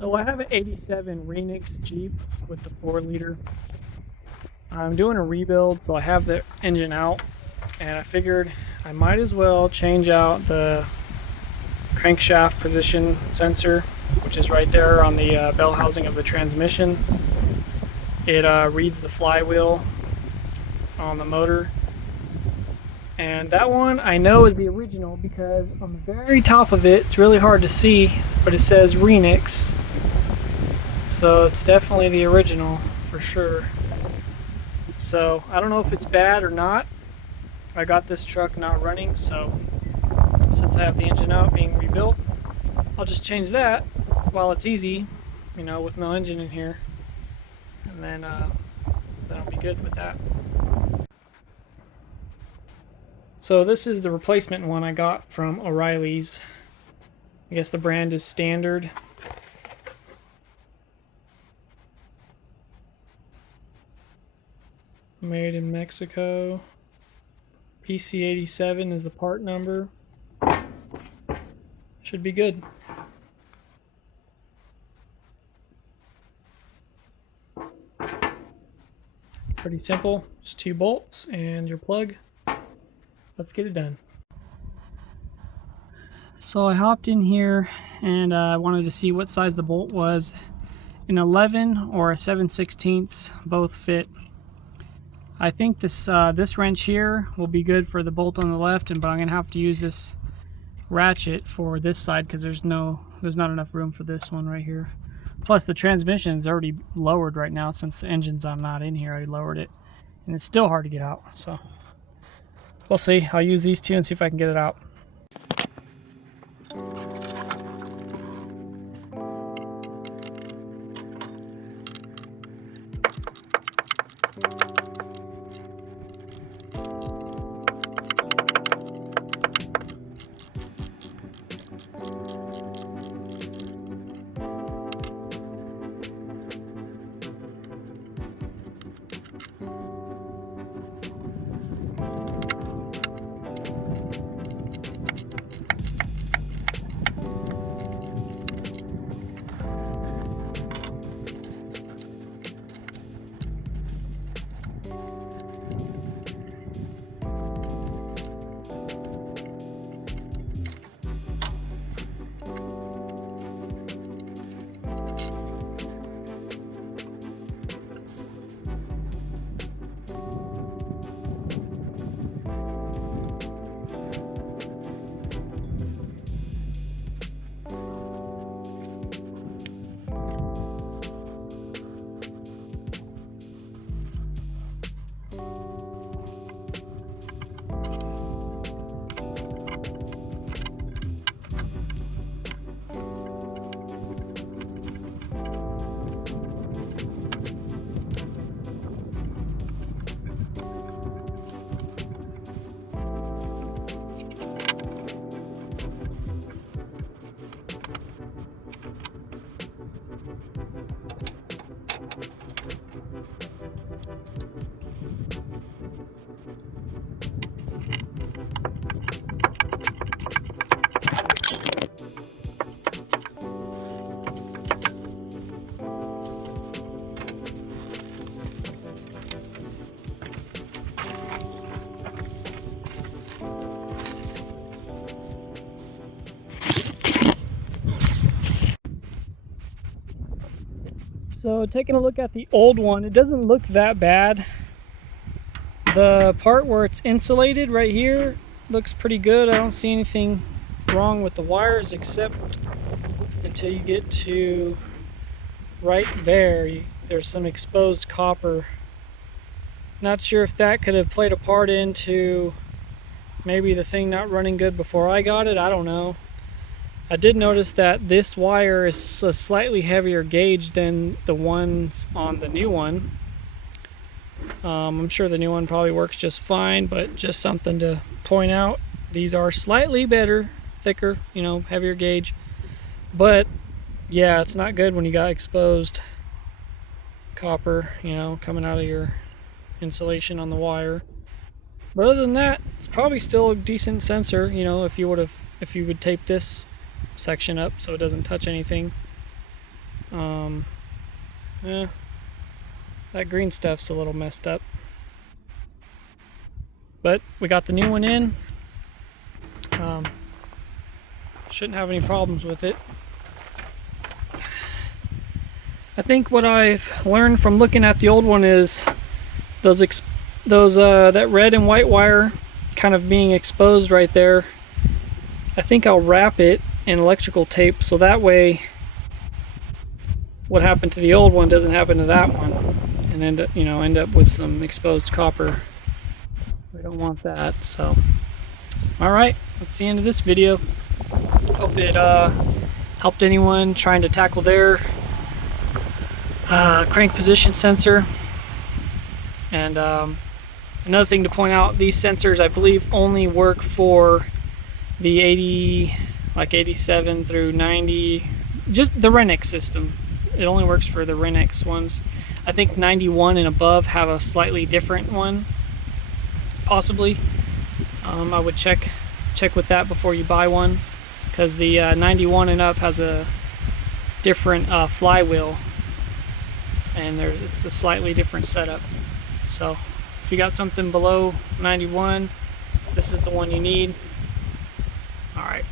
So I have an 87 Renix Jeep with the 4-liter. I'm doing a rebuild, so I have the engine out, and I figured I might as well change out the crankshaft position sensor, which is right there on the bell housing of the transmission. It reads the flywheel on the motor, and that one I know is the original because on the very top of it, it's really hard to see, but it says Renix, so it's definitely the original for sure. So I don't know if it's bad or not. I got this truck not running, so since I have the engine out being rebuilt, I'll just change that while it's easy, you know, with no engine in here, and then I'll be good with that. So this is the replacement one I got from O'Reilly's. I guess the brand is Standard. Made in Mexico. PC87 is the part number. Should be good. Pretty simple. Just 2 bolts and your plug. Let's get it done. So I hopped in here and I wanted to see what size the bolt was. An 11 or a 7/16, both fit. I think this wrench here will be good for the bolt on the left, but I'm gonna have to use this ratchet for this side because there's not enough room for this one right here. Plus the transmission is already lowered right now since the engine's not in here. I lowered it and it's still hard to get out, so we'll see. I'll use these two and see if I can get it out. So taking a look at the old one, it doesn't look that bad. The part where it's insulated right here looks pretty good. I don't see anything wrong with the wires except until you get to right there. There's some exposed copper. Not sure if that could have played a part into maybe the thing not running good before I got it. I don't know. I did notice that this wire is a slightly heavier gauge than the ones on the new one. I'm sure the new one probably works just fine, but just something to point out. These are slightly better, thicker, you know, heavier gauge. But yeah, it's not good when you got exposed copper, you know, coming out of your insulation on the wire. But other than that, it's probably still a decent sensor, you know, if you would tape this section up so it doesn't touch anything. Yeah, that green stuff's a little messed up. But we got the new one in. Shouldn't have any problems with it. I think what I've learned from looking at the old one is that red and white wire kind of being exposed right there. I think I'll wrap it in electrical tape so that way what happened to the old one doesn't happen to that one, and end up with some exposed copper. We don't want that. So, all right, that's the end of this video. Hope it helped anyone trying to tackle their crank position sensor. And another thing to point out, these sensors I believe only work for the 87 through 90, just the Renix system. It only works for the Renix ones. I think 91 and above have a slightly different one, possibly. I would check with that before you buy one, because the 91 and up has a different flywheel, and it's a slightly different setup. So if you got something below 91, this is the one you need. All right.